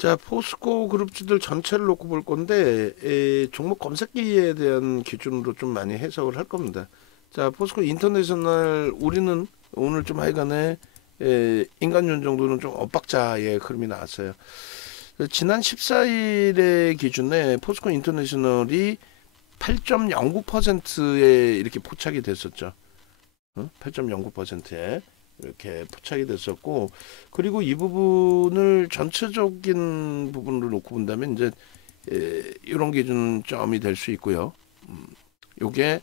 자, 포스코 그룹주들 전체를 놓고 볼 건데, 종목 검색기에 대한 기준으로 좀 많이 해석을 할 겁니다. 자, 포스코 인터내셔널, 우리는 오늘 좀 하여간에 인간윤 정도는 좀 엇박자의 흐름이 나왔어요. 지난 14일의 기준에 포스코 인터내셔널이 8.09%에 이렇게 포착이 됐었죠. 8.09%에 이렇게 포착이 됐었고, 그리고 이 부분을 전체적인 부분으로 놓고 본다면 이제 이런 기준점이 될 수 있고요. 요게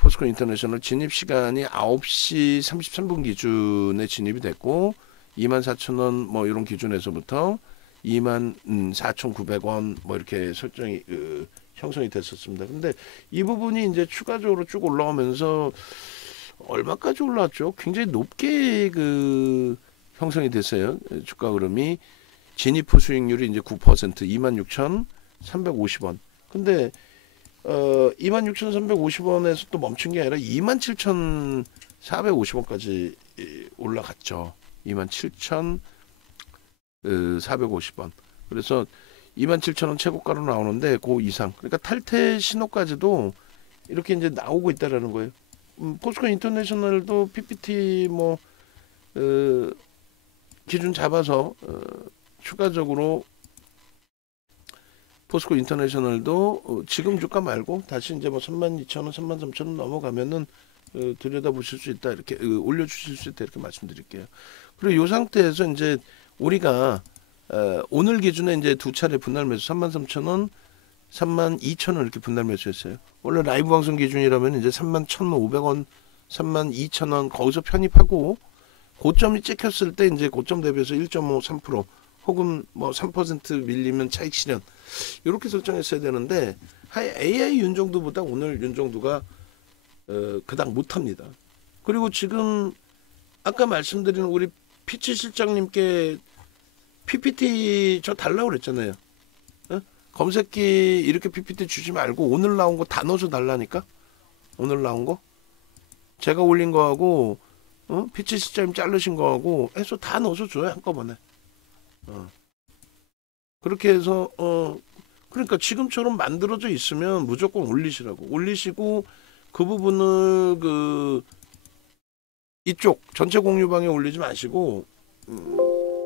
포스코 인터내셔널 진입 시간이 9시 33분 기준에 진입이 됐고 24,000원 뭐 이런 기준에서부터 24,900원 뭐 이렇게 설정이 형성이 됐었습니다. 근데 이 부분이 이제 추가적으로 쭉 올라오면서 얼마까지 올라왔죠? 굉장히 높게 형성이 됐어요. 주가 흐름이 진입 후 수익률이 이제 9%, 26,350원. 근데 26,350원에서 또 멈춘 게 아니라 27,450원까지 올라갔죠. 27,450원. 그래서 27,000원 최고가로 나오는데 그 이상. 그러니까 탈퇴 신호까지도 이렇게 이제 나오고 있다라는 거예요. 포스코 인터내셔널도 PPT 뭐 기준 잡아서 추가적으로 포스코 인터내셔널도 지금 주가 말고 다시 이제 뭐 32,000원, 33,000원 넘어가면은 들여다보실 수 있다 이렇게 올려주실 수 있다 이렇게 말씀드릴게요. 그리고 이 상태에서 이제 우리가 오늘 기준에 이제 두 차례 분할 매수 33,000원, 32,000원 이렇게 분할 매수했어요. 원래 라이브 방송 기준이라면 이제 31,500원, 32,000원 거기서 편입하고 고점이 찍혔을 때 이제 고점 대비해서 1.5, 3% 혹은 뭐 3% 밀리면 차익 실현 이렇게 설정했어야 되는데 AI 윤정도보다 오늘 윤정도가 그닥 못합니다. 그리고 지금 아까 말씀드린 우리 피치 실장님께 PPT 저 달라고 그랬잖아요. 검색기 이렇게 PPT 주지 말고 오늘 나온 거 다 넣어서 달라니까. 오늘 나온 거 제가 올린 거하고 피치 실장님 자르신 거하고 해서 다 넣어서 줘요 한꺼번에. 그렇게 해서 그러니까 지금처럼 만들어져 있으면 무조건 올리시라고 올리시고 그 부분을 이쪽 전체 공유방에 올리지 마시고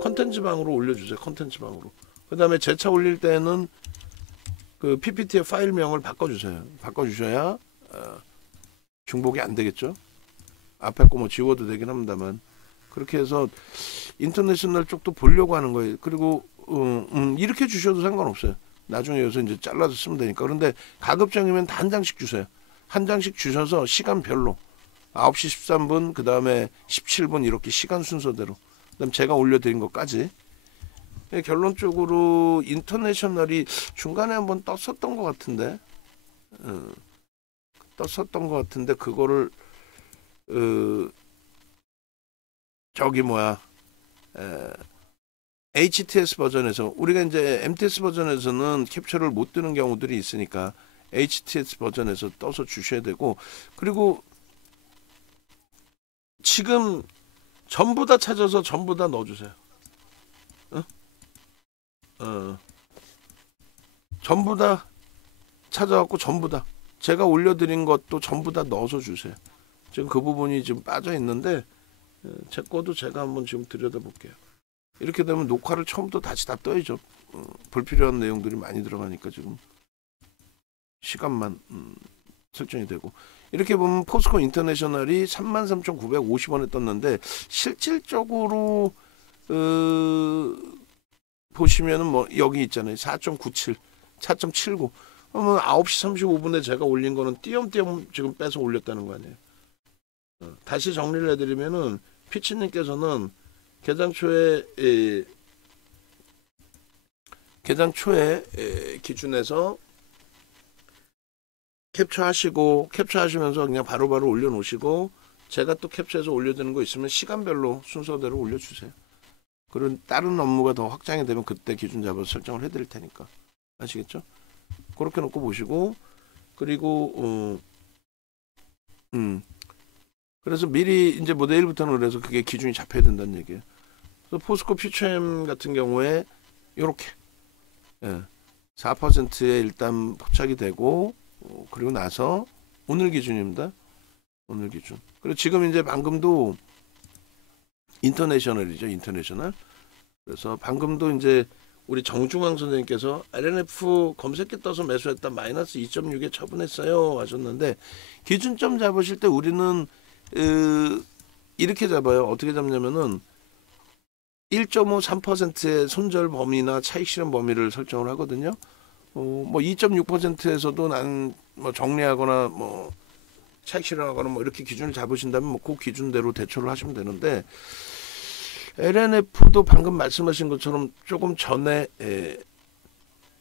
컨텐츠 방으로 올려주세요. 컨텐츠 방으로. 그 다음에 재차 올릴 때는 그 PPT의 파일명을 바꿔주세요. 바꿔주셔야 중복이 안 되겠죠. 앞에 거 뭐 지워도 되긴 합니다만 그렇게 해서 인터내셔널 쪽도 보려고 하는 거예요. 그리고 이렇게 주셔도 상관없어요. 나중에 여기서 이제 잘라서 쓰면 되니까. 그런데 가급적이면 한 장씩 주세요. 한 장씩 주셔서 시간별로 9시 13분 그 다음에 17분 이렇게 시간 순서대로 그 다음 제가 올려드린 것까지 결론적으로 인터내셔널이 중간에 한번 떴었던 것 같은데 그거를 저기 뭐야 HTS 버전에서 우리가 이제 MTS 버전에서는 캡처를 못 뜨는 경우들이 있으니까 HTS 버전에서 떠서 주셔야 되고 그리고 지금 전부 다 찾아서 전부 다 넣어주세요. 전부 다 찾아갖고 전부 다 제가 올려드린 것도 전부 다 넣어서 주세요. 지금 그 부분이 지금 빠져 있는데 제 거도 제가 한번 지금 들여다볼게요. 이렇게 되면 녹화를 처음부터 다시 다 떠야죠. 불필요한 내용들이 많이 들어가니까 지금 시간만 설정이 되고 이렇게 보면 포스코 인터내셔널이 33,950원에 떴는데 실질적으로 보시면은 뭐 여기 있잖아요. 4.97, 4.79. 그러면 9시 35분에 제가 올린 거는 띄엄띄엄 지금 빼서 올렸다는 거 아니에요. 다시 정리를 해드리면은 피치님께서는 개장 초에 기준에서 캡처하시면서 그냥 바로바로 올려놓으시고 제가 또 캡처해서 올려드는 거 있으면 시간별로 순서대로 올려주세요. 그런 다른 업무가 더 확장이 되면 그때 기준 잡아서 설정을 해드릴 테니까 아시겠죠? 그렇게 놓고 보시고 그리고 그래서 미리 이제 뭐 내일부터는 그래서 그게 기준이 잡혀야 된다는 얘기예요. 그래서 포스코 퓨처엠 같은 경우에 요렇게 4%에 일단 포착이 되고 그리고 나서 오늘 기준입니다. 오늘 기준. 그리고 지금 이제 방금도 인터내셔널이죠. 인터내셔널. 그래서 방금도 이제 우리 정중앙 선생님께서 LNF 검색기 떠서 매수했다 마이너스 2.6에 처분했어요 하셨는데 기준점 잡으실 때 우리는 이렇게 잡아요. 어떻게 잡냐면은 1.5, 3%의 손절 범위나 차익 실현 범위를 설정을 하거든요. 뭐 2.6%에서도 난 뭐 정리하거나 뭐 차익 실현하거나 뭐 이렇게 기준을 잡으신다면 뭐 그 기준대로 대처를 하시면 되는데 LNF도 방금 말씀하신 것처럼 조금 전에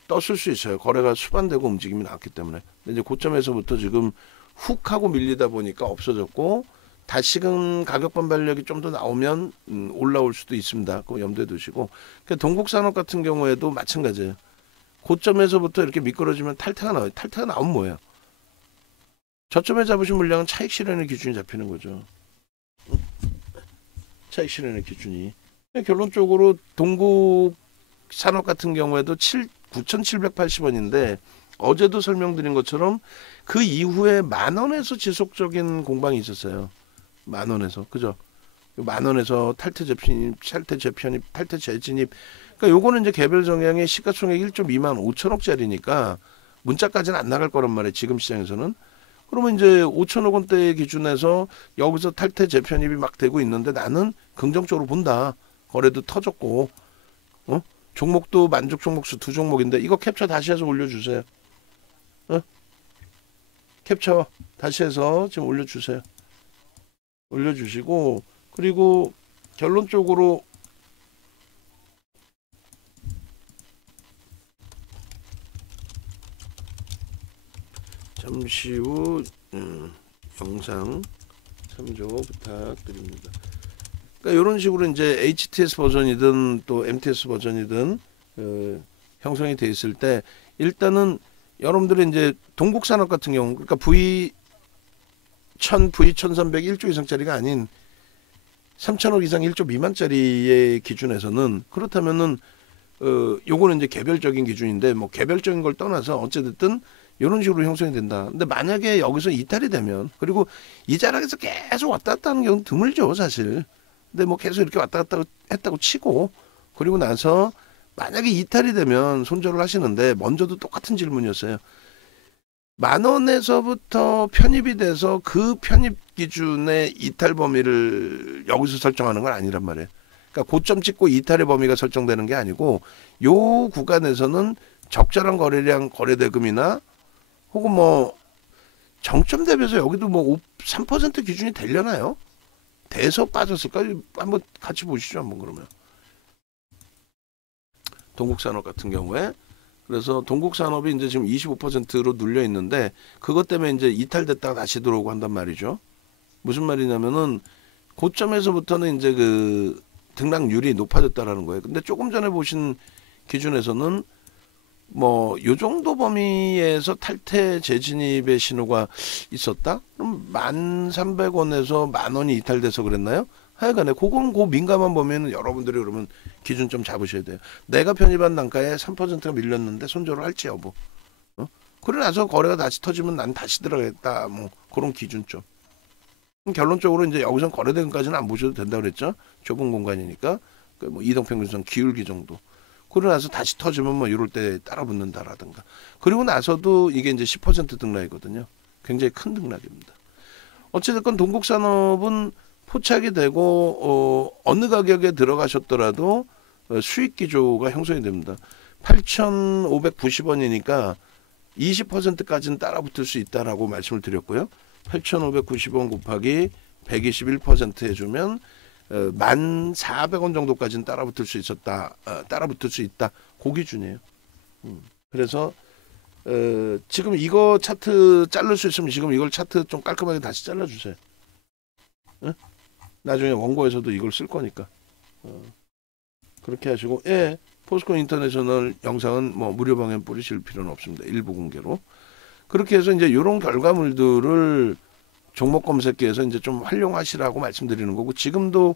떴을 수 있어요. 거래가 수반되고 움직임이 나왔기 때문에. 근데 이제 고점에서부터 지금 훅 하고 밀리다 보니까 없어졌고 다시금 가격 반발력이 좀 더 나오면 올라올 수도 있습니다. 그거 염두에 두시고. 그러니까 동국산업 같은 경우에도 마찬가지예요. 고점에서부터 이렇게 미끄러지면 탈퇴가 나와요. 탈퇴가 나오면 뭐예요? 저점에 잡으신 물량은 차익 실현의 기준이 잡히는 거죠. 차익 실현의 기준이. 결론적으로 동국산업 같은 경우에도 9,780원인데 어제도 설명드린 것처럼 그 이후에 10,000원에서 지속적인 공방이 있었어요. 10,000원에서. 그죠? 10,000원에서 탈퇴 재편입, 탈퇴 재편입, 탈퇴 재진입. 그러니까 요거는 이제 개별 정량의 시가총액 1.2만 5천억짜리니까 문자까지는 안 나갈 거란 말이에요. 지금 시장에서는. 그러면 이제 5천억 원대 기준에서 여기서 탈퇴 재편입이 막 되고 있는데 나는 긍정적으로 본다. 거래도 터졌고, 종목도 만족 종목수 2종목인데 이거 캡처 다시 해서 올려주세요. 캡처 다시 해서 지금 올려주세요. 올려주시고 그리고 결론적으로 잠시 후 영상 참조 부탁드립니다. 그러니까 이런 식으로 이제 HTS 버전이든 또 MTS 버전이든 형성이 돼 있을 때 일단은 여러분들이 이제 동국산업 같은 경우 그러니까 V1000, V1300 1조 이상짜리가 아닌 3천억 이상 1조 미만짜리의 기준에서는 그렇다면은 요거는 이제 개별적인 기준인데 뭐 개별적인 걸 떠나서 어찌됐든 이런 식으로 형성이 된다. 근데 만약에 여기서 이탈이 되면 그리고 이 자락에서 계속 왔다 갔다 하는 경우는 드물죠 사실. 근데 뭐 계속 이렇게 왔다 갔다 했다고 치고 그리고 나서 만약에 이탈이 되면 손절을 하시는데 먼저도 똑같은 질문이었어요. 10,000원에서부터 편입이 돼서 그 편입 기준의 이탈 범위를 여기서 설정하는 건 아니란 말이에요. 그러니까 고점 찍고 이탈의 범위가 설정되는 게 아니고 요 구간에서는 적절한 거래량 거래대금이나 혹은 뭐 정점 대비해서 여기도 뭐 3% 기준이 되려나요? 돼서 빠졌을까? 한번 같이 보시죠. 한번 그러면. 동국산업 같은 경우에 그래서 동국산업이 이제 지금 25%로 눌려 있는데 그것 때문에 이제 이탈됐다가 다시 들어오고 한단 말이죠. 무슨 말이냐면은 고점에서부터는 이제 그 등락률이 높아졌다라는 거예요. 근데 조금 전에 보신 기준에서는 뭐 요 정도 범위에서 탈퇴 재진입의 신호가 있었다? 그럼 1,300원에서 10,000원이 이탈돼서 그랬나요? 하여간에 그건 그 민감한 범위는 여러분들이 그러면 기준 좀 잡으셔야 돼요. 내가 편입한 단가에 3%가 밀렸는데 손절을 할지 여부. 그러고 나서 거래가 다시 터지면 난 다시 들어가겠다. 뭐 그런 기준 좀. 결론적으로 이제 여기선 거래대금까지는 안 보셔도 된다 그랬죠. 좁은 공간이니까 뭐 이동평균선 기울기 정도. 그러고 나서 다시 터지면 뭐 이럴 때 따라 붙는다라든가. 그리고 나서도 이게 이제 10% 등락이거든요. 굉장히 큰 등락입니다. 어찌됐건 동국산업은 포착이 되고 어느 가격에 들어가셨더라도 수익 기조가 형성이 됩니다. 8,590원이니까 20%까지는 따라 붙을 수 있다라고 말씀을 드렸고요. 8,590원 곱하기 121% 해주면 1,400원 정도까지는 따라 붙을 수 있었다. 따라 붙을 수 있다. 그 기준이에요. 그래서 지금 이거 차트 자를 수 있으면 지금 이걸 차트 좀 깔끔하게 다시 잘라주세요. 응? 나중에 원고에서도 이걸 쓸 거니까. 그렇게 하시고 포스코 인터내셔널 영상은 뭐 무료 방에 뿌리실 필요는 없습니다. 일부 공개로. 그렇게 해서 이제 이런 결과물들을 종목 검색기에서 이제 좀 활용하시라고 말씀드리는 거고 지금도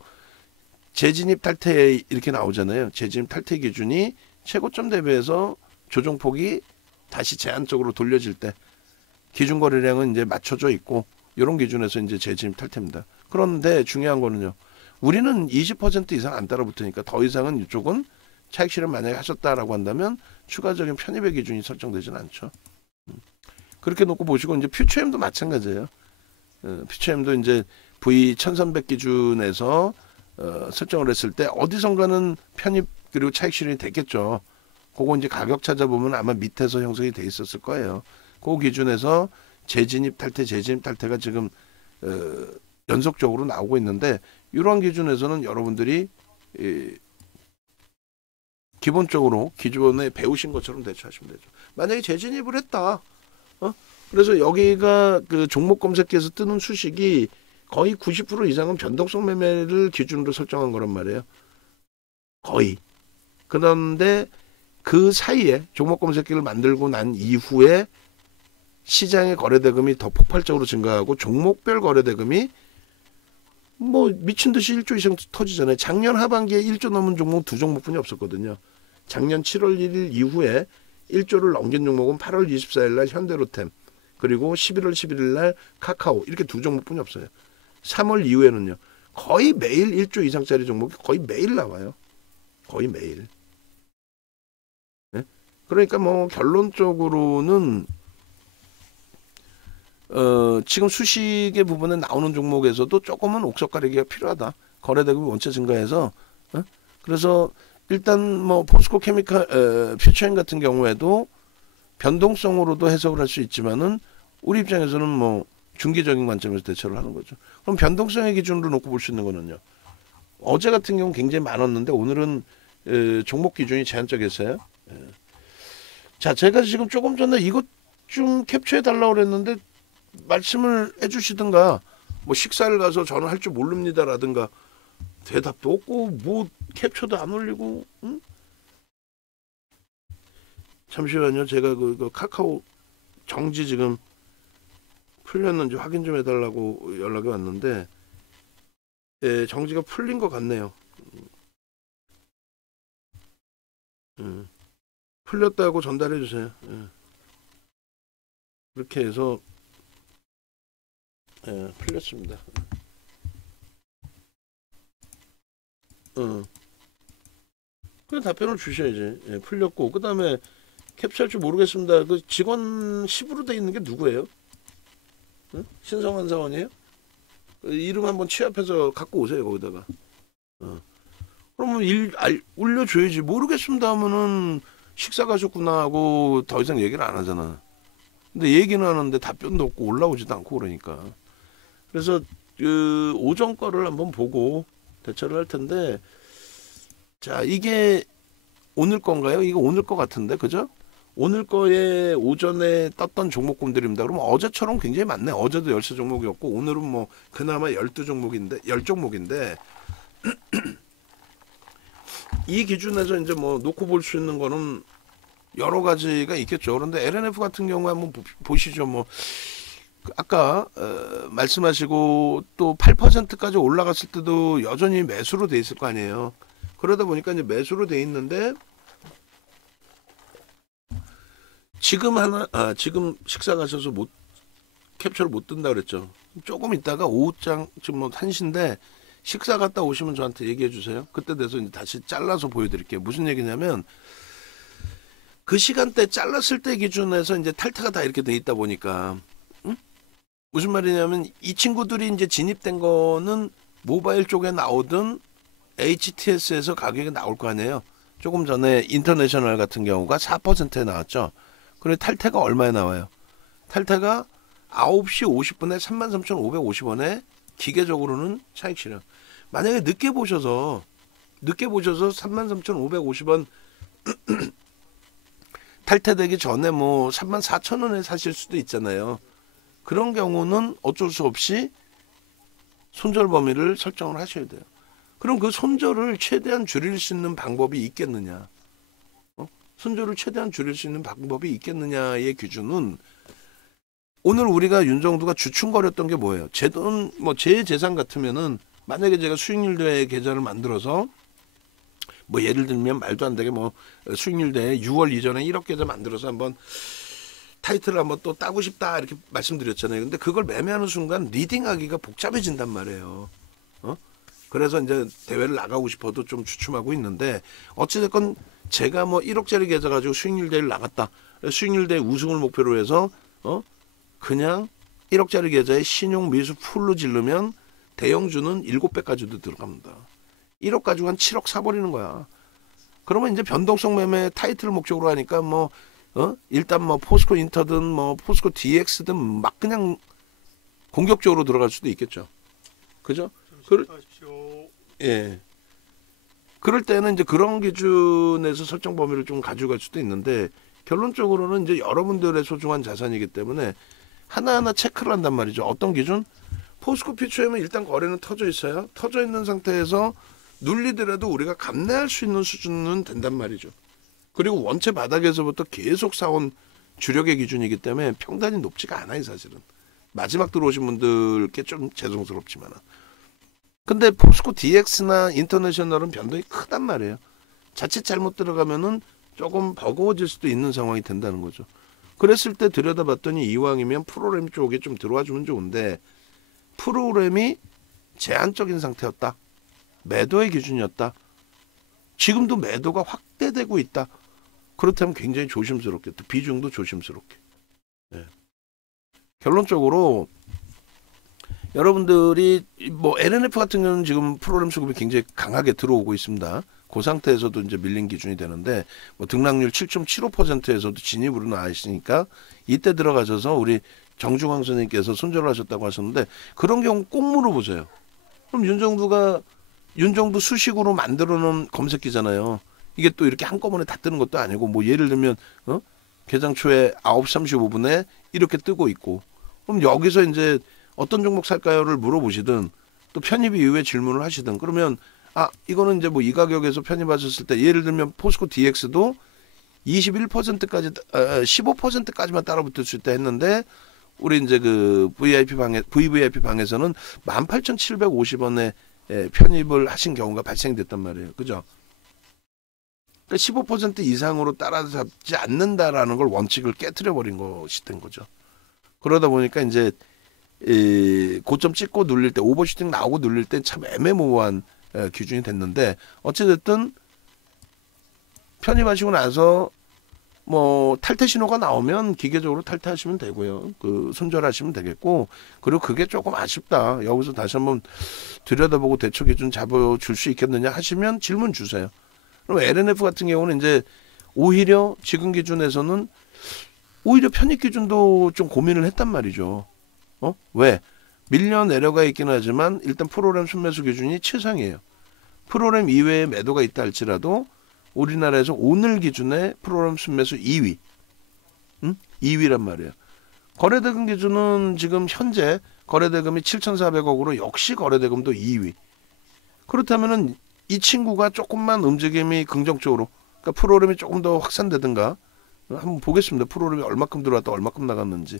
재진입 탈퇴 이렇게 나오잖아요. 재진입 탈퇴 기준이 최고점 대비해서 조정폭이 다시 제한적으로 돌려질 때 기준 거래량은 이제 맞춰져 있고 이런 기준에서 이제 재진입 탈퇴입니다. 그런데 중요한 거는요. 우리는 20% 이상 안 따라붙으니까 더 이상은 이쪽은 차익 실현 만약에 하셨다라고 한다면 추가적인 편입의 기준이 설정되지는 않죠. 그렇게 놓고 보시고 이제 퓨처엠도 마찬가지예요. 퓨처엠도 이제 V 1300 기준에서 설정을 했을 때 어디선가는 편입 그리고 차익 실현이 됐겠죠. 그거 이제 가격 찾아보면 아마 밑에서 형성이 돼 있었을 거예요. 그 기준에서 재진입 탈퇴, 재진입 탈퇴가 지금 연속적으로 나오고 있는데 이러한 기준에서는 여러분들이 기본적으로 기존에 배우신 것처럼 대처하시면 되죠. 만약에 재진입을 했다. 그래서 여기가 그 종목 검색기에서 뜨는 수식이 거의 90% 이상은 변동성 매매를 기준으로 설정한 거란 말이에요. 거의. 그런데 그 사이에 종목 검색기를 만들고 난 이후에 시장의 거래대금이 더 폭발적으로 증가하고 종목별 거래대금이 뭐 미친 듯이 1조 이상 터지잖아요. 작년 하반기에 1조 넘은 종목 2종목뿐이 없었거든요. 작년 7월 1일 이후에 1조를 넘긴 종목은 8월 24일 날 현대로템 그리고 11월 11일 날 카카오 이렇게 2종목뿐이 없어요. 3월 이후에는요. 거의 매일 1조 이상짜리 종목이 거의 매일 나와요. 거의 매일. 네? 그러니까 뭐 결론적으로는 지금 수식의 부분에 나오는 종목에서도 조금은 옥석가리기가 필요하다. 거래대금이 원체 증가해서 그래서 일단 뭐 포스코 케미칼 퓨처엠 같은 경우에도 변동성으로도 해석을 할 수 있지만은 우리 입장에서는 뭐 중기적인 관점에서 대처를 하는 거죠. 그럼 변동성의 기준으로 놓고 볼 수 있는 거는요. 어제 같은 경우는 굉장히 많았는데 오늘은 종목 기준이 제한적이었어요. 자, 제가 지금 조금 전에 이것 좀 캡처해 달라고 그랬는데 말씀을 해주시든가 뭐 식사를 가서 저는 할 줄 모릅니다라든가 대답도 없고 뭐 캡처도 안 올리고 응? 잠시만요. 제가 그 카카오 정지 지금 풀렸는지 확인 좀 해달라고 연락이 왔는데 정지가 풀린 것 같네요. 풀렸다고 전달해 주세요. 그렇게 해서 풀렸습니다. 그 답변을 주셔야지. 풀렸고 그 다음에 캡처할 줄 모르겠습니다. 그 직원 10으로 돼 있는 게 누구예요? 신성환 사원이에요? 이름 한번 취합해서 갖고 오세요 거기다가. 그러면 올려줘야지. 모르겠습니다 하면은 식사 가셨구나 하고 더 이상 얘기를 안 하잖아. 근데 얘기는 하는데 답변도 없고 올라오지도 않고 그러니까. 그래서 그 오전 거를 한번 보고 대처를 할 텐데 자 이게 오늘 건가요? 이거 오늘 거 같은데 그죠? 오늘 거에 오전에 떴던 종목군들입니다. 그럼 어제처럼 굉장히 많네. 어제도 13 종목이었고 오늘은 뭐 그나마 12 종목인데 10종목인데 이 기준에서 이제 뭐 놓고 볼 수 있는 거는 여러 가지가 있겠죠. 그런데 LNF 같은 경우에 한번 보시죠. 뭐 아까 말씀하시고 또 8%까지 올라갔을 때도 여전히 매수로 돼 있을 거 아니에요. 그러다 보니까 이제 매수로 돼 있는데 지금 식사 가셔서 캡처를 못 뜬다 그랬죠. 조금 있다가 오후장 지금 뭐 1시인데 식사 갔다 오시면 저한테 얘기해 주세요. 그때 돼서 이제 다시 잘라서 보여드릴게요. 무슨 얘기냐면 그 시간대 잘랐을 때 기준에서 이제 탈퇴가 다 이렇게 돼 있다 보니까 무슨 말이냐면 이 친구들이 이제 진입된 거는 모바일 쪽에 나오던 HTS에서 가격이 나올 거 아니에요. 조금 전에 인터내셔널 같은 경우가 4%에 나왔죠. 그리고 탈퇴가 얼마에 나와요? 탈퇴가 9시 50분에 33,550원에 기계적으로는 차익 실현. 만약에 늦게 보셔서 33,550원 탈퇴되기 전에 뭐 34,000원에 사실 수도 있잖아요. 그런 경우는 어쩔 수 없이 손절 범위를 설정을 하셔야 돼요. 그럼 그 손절을 최대한 줄일 수 있는 방법이 있겠느냐? 손절을 최대한 줄일 수 있는 방법이 있겠느냐의 기준은 오늘 우리가 윤정두가 주춤거렸던 게 뭐예요? 제 돈, 뭐 제 재산 같으면은 만약에 제가 수익률도의 계좌를 만들어서 뭐 예를 들면 말도 안 되게 뭐 수익률 대 6월 이전에 1억 계좌 만들어서 한번 타이틀을 한번 또 따고 싶다 이렇게 말씀드렸잖아요. 근데 그걸 매매하는 순간 리딩하기가 복잡해진단 말이에요. 그래서 이제 대회를 나가고 싶어도 좀 주춤하고 있는데 어찌됐건 제가 뭐 1억짜리 계좌 가지고 수익률 대회를 나갔다. 수익률 대회 우승을 목표로 해서 그냥 1억짜리 계좌에 신용 미수 풀로 질르면 대형주는 7배까지도 들어갑니다. 1억 가지고 한 7억 사버리는 거야. 그러면 이제 변동성 매매 타이틀을 목적으로 하니까 뭐 일단 뭐 포스코 인터든 뭐 포스코 DX든 막 그냥 공격적으로 들어갈 수도 있겠죠. 그죠? 예. 그럴 때는 이제 그런 기준에서 설정 범위를 좀 가져갈 수도 있는데 결론적으로는 이제 여러분들의 소중한 자산이기 때문에 하나하나 체크를 한단 말이죠. 어떤 기준? 포스코 피처엠은 일단 거래는 터져 있어요. 터져 있는 상태에서 눌리더라도 우리가 감내할 수 있는 수준은 된단 말이죠. 그리고 원체 바닥에서부터 계속 사온 주력의 기준이기 때문에 평단이 높지가 않아요, 사실은. 마지막 들어오신 분들께 좀 죄송스럽지만. 근데 포스코 DX나 인터내셔널은 변동이 크단 말이에요. 자칫 잘못 들어가면은 조금 버거워질 수도 있는 상황이 된다는 거죠. 그랬을 때 들여다봤더니 이왕이면 프로그램 쪽에 좀 들어와 주면 좋은데 프로그램이 제한적인 상태였다. 매도의 기준이었다. 지금도 매도가 확대되고 있다. 그렇다면 굉장히 조심스럽겠다. 비중도 조심스럽게. 네. 결론적으로 여러분들이 뭐 LNF 같은 경우는 지금 프로그램 수급이 굉장히 강하게 들어오고 있습니다. 그 상태에서도 이제 밀린 기준이 되는데 뭐 등락률 7.75%에서도 진입으로 나와 있으니까 이때 들어가셔서 우리 정중앙 선생님께서 손절을 하셨다고 하셨는데 그런 경우 꼭 물어보세요. 그럼 윤정부 수식으로 만들어 놓은 검색기잖아요. 이게 또 이렇게 한꺼번에 다 뜨는 것도 아니고 뭐 예를 들면 개장 초에 9시 35분에 이렇게 뜨고 있고 그럼 여기서 이제 어떤 종목 살까요를 물어보시든 또 편입 이후에 질문을 하시든 그러면 이거는 이제 뭐 이 가격에서 편입하셨을 때 예를 들면 포스코 DX도 21%까지 15%까지만 따라붙을 수 있다 했는데 우리 이제 그 VVIP 방에서는 18,750원에 편입을 하신 경우가 발생됐단 말이에요. 그죠? 그러니까 15% 이상으로 따라잡지 않는다라는 걸 원칙을 깨트려 버린 것이 된 거죠. 그러다 보니까 이제 고점 찍고 눌릴 때 오버슈팅 나오고 눌릴 때 참 애매모호한 기준이 됐는데 어찌됐든 편입하시고 나서 뭐 탈퇴 신호가 나오면 기계적으로 탈퇴하시면 되고요. 그 손절하시면 되겠고 그리고 그게 조금 아쉽다. 여기서 다시 한번 들여다보고 대처 기준 잡아줄 수 있겠느냐 하시면 질문 주세요. 그럼 LNF 같은 경우는 이제 오히려 지금 기준에서는 오히려 편입 기준도 좀 고민을 했단 말이죠. 왜? 밀려 내려가 있긴 하지만 일단 프로그램 순매수 기준이 최상이에요. 프로그램 이외에 매도가 있다 할지라도 우리나라에서 오늘 기준에 프로그램 순매수 2위. 2위란 말이에요. 거래대금 기준은 지금 현재 거래대금이 7,400억으로 역시 거래대금도 2위. 그렇다면은 이 친구가 조금만 움직임이 긍정적으로 그러니까 프로그램이 조금 더 확산되든가 한번 보겠습니다. 프로그램이 얼마큼 들어왔다 얼마큼 나갔는지.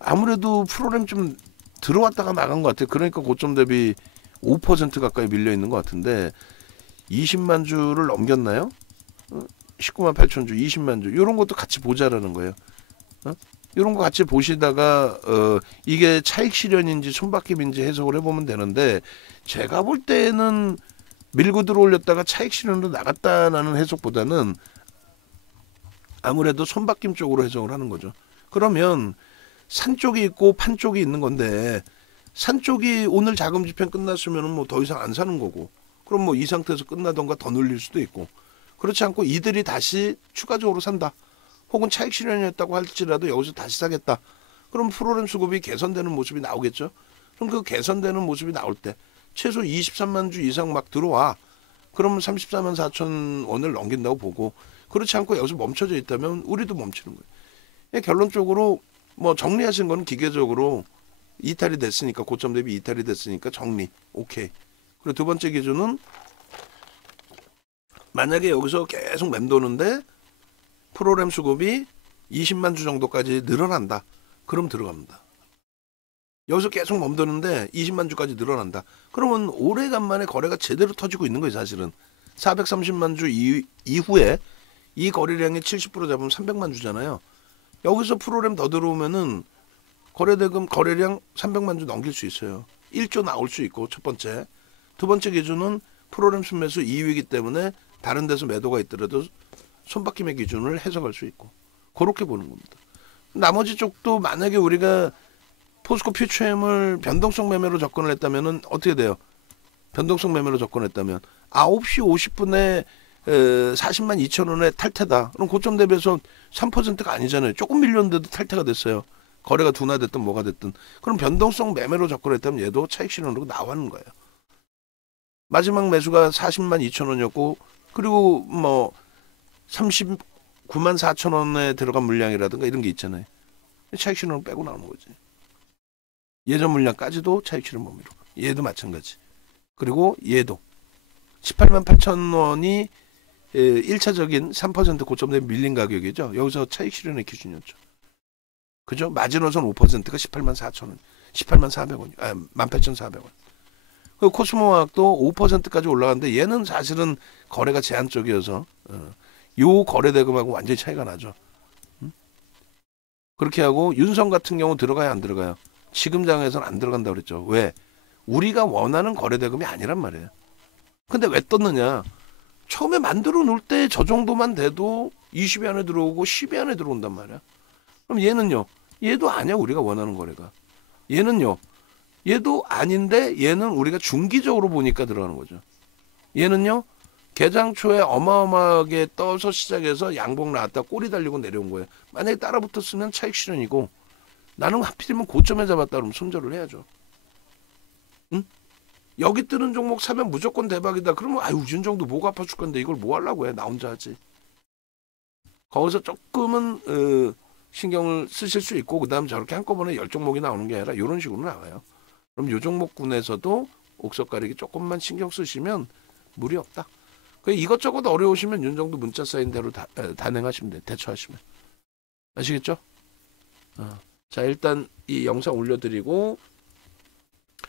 아무래도 프로그램 좀 들어왔다가 나간 것 같아요. 그러니까 고점 대비 5% 가까이 밀려 있는 것 같은데 20만 주를 넘겼나요? 19만 8천 주, 20만 주 이런 것도 같이 보자라는 거예요. 이런 거 같이 보시다가 이게 차익 실현인지 손바뀜인지 해석을 해보면 되는데 제가 볼 때는 밀고 들어올렸다가 차익 실현으로 나갔다라는 해석보다는 아무래도 손바뀜 쪽으로 해석을 하는 거죠. 그러면 산 쪽이 있고 판 쪽이 있는 건데 산 쪽이 오늘 자금 집행 끝났으면 뭐 더 이상 안 사는 거고 그럼 뭐 이 상태에서 끝나던가 더 늘릴 수도 있고 그렇지 않고 이들이 다시 추가적으로 산다 혹은 차익 실현이었다고 할지라도 여기서 다시 사겠다 그럼 프로그램 수급이 개선되는 모습이 나오겠죠. 그럼 그 개선되는 모습이 나올 때 최소 23만 주 이상 막 들어와 그러면 34만 4천 원을 넘긴다고 보고 그렇지 않고 여기서 멈춰져 있다면 우리도 멈추는 거예요. 결론적으로 뭐 정리하신 거는 기계적으로 이탈이 됐으니까 고점 대비 이탈이 됐으니까 정리 오케이. 그리고 두 번째 기준은 만약에 여기서 계속 맴도는데 프로그램 수급이 20만 주 정도까지 늘어난다. 그럼 들어갑니다. 여기서 계속 멈도는데 20만 주까지 늘어난다. 그러면 오래간만에 거래가 제대로 터지고 있는 거예요 사실은. 430만 주 이후에 이 거래량의 70% 잡으면 300만 주잖아요. 여기서 프로그램 더 들어오면은 거래대금 거래량 300만 주 넘길 수 있어요. 1조 나올 수 있고 첫 번째. 두 번째 기준은 프로그램 순매수 2위이기 때문에 다른 데서 매도가 있더라도 손바뀜의 기준을 해석할 수 있고 그렇게 보는 겁니다. 나머지 쪽도 만약에 우리가 포스코 퓨처엠을 변동성 매매로 접근을 했다면 어떻게 돼요? 변동성 매매로 접근했다면 9시 50분에 40만 2천 원에 탈퇴다. 그럼 고점 대비해서 3%가 아니잖아요. 조금 밀렸는데도 탈퇴가 됐어요. 거래가 둔화됐든 뭐가 됐든. 그럼 변동성 매매로 접근했다면 얘도 차익 실현으로 나오는 거예요. 마지막 매수가 40만 2천 원이었고 그리고 뭐 39만 4천 원에 들어간 물량이라든가 이런 게 있잖아요. 차익 실현을 빼고 나오는 거지. 예전 물량까지도 차익 실현 범위로. 얘도 마찬가지. 그리고 얘도 18만 8천 원이 1차적인 3% 고점 대비 밀린 가격이죠. 여기서 차익 실현의 기준이었죠. 그죠? 마지노선 5%가 18만 4천 원, 18만 400원, 18,400원. 그 코스모화학도 5%까지 올라갔는데 얘는 사실은 거래가 제한적이어서 요 거래 대금하고 완전히 차이가 나죠. 그렇게 하고 윤성 같은 경우 들어가야 안 들어가요? 지금 장에서는 안 들어간다고 그랬죠. 왜? 우리가 원하는 거래 대금이 아니란 말이에요. 근데 왜 떴느냐? 처음에 만들어 놓을 때 저 정도만 돼도 20위 안에 들어오고 10위 안에 들어온단 말이야. 그럼 얘는요? 얘도 아니야 우리가 원하는 거래가. 얘는요? 얘도 아닌데 얘는 우리가 중기적으로 보니까 들어가는 거죠. 얘는요? 개장 초에 어마어마하게 떠서 시작해서 양봉 나왔다 꼬리 달리고 내려온 거예요. 만약에 따라붙었으면 차익 실현이고 나는 하필이면 고점에 잡았다 그러면 손절을 해야죠. 응? 여기 뜨는 종목 사면 무조건 대박이다. 그러면 아유 윤정도 목 아파 죽 건데 이걸 뭐 하려고 해. 나 혼자 하지. 거기서 조금은 신경을 쓰실 수 있고 그 다음 저렇게 한꺼번에 10종목이 나오는 게 아니라 이런 식으로 나와요. 그럼 요 종목군에서도 옥석 가리기 조금만 신경 쓰시면 무리 없다. 이것저것 어려우시면 윤정도 문자 쌓인 대로 단행하시면 돼요. 대처하시면. 아시겠죠? 자 일단 이 영상 올려드리고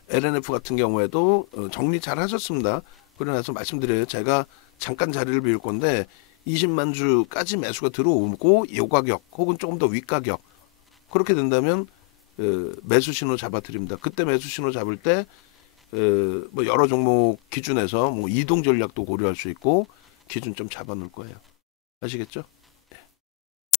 LNF 같은 경우에도 정리 잘 하셨습니다. 그러고 나서 말씀드려요. 제가 잠깐 자리를 비울 건데 20만 주까지 매수가 들어오고 요 가격 혹은 조금 더 윗가격 그렇게 된다면 매수 신호 잡아드립니다. 그때 매수 신호 잡을 때 뭐 여러 종목 기준에서 뭐 이동 전략도 고려할 수 있고 기준 좀 잡아놓을 거예요. 아시겠죠?